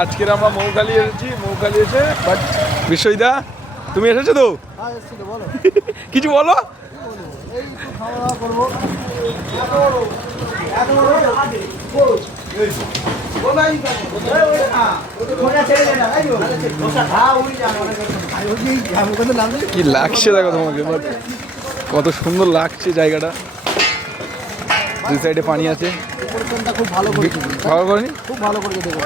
আজকের আমরা মৌখালি এসেছি, মৌখালি এসে বাট বিশ্বজিদা তুমি এসেছো তো? কিছু বলো। কি লাগছে দেখো তোমাকে, কত সুন্দর লাগছে জায়গাটা। দুই সাইডে পানি আছে, খুব ভালো করেনি, খুব ভালো করে দেখো।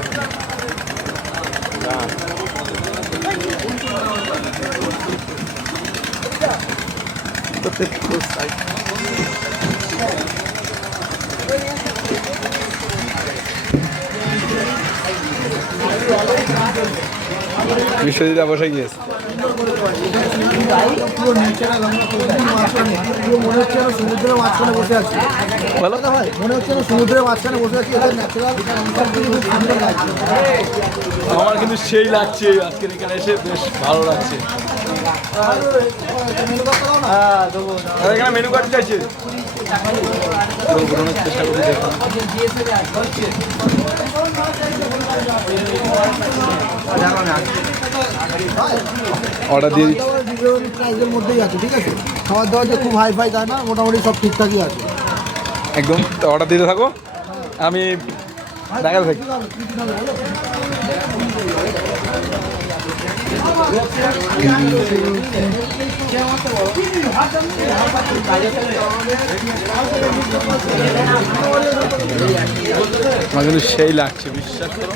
বিশ্বজিৎ বসে গিয়েছে। মনে হচ্ছে না সমুদ্রের মাঝখানে বসে আছি, মনে হচ্ছে না সমুদ্রের মাঝখানে বসে আছি। আমার কিন্তু সেই লাগছে আজকের এখানে এসে, বেশ ভালো লাগছে। এখানে মেনু কার্ড চাইছে, চেষ্টা করি দেখুন। অর্ডার দিয়ে প্রাইসের মধ্যেই আছে, ঠিক আছে। খাবার দাবার যে খুব হাই ফাই যায় না, মোটামুটি সব ঠিকঠাকই আছে একদম। অর্ডার দিতে থাকো, আমি দেখা থাকি। আমার কিন্তু সেই লাগছে, বিশ্বাস করো।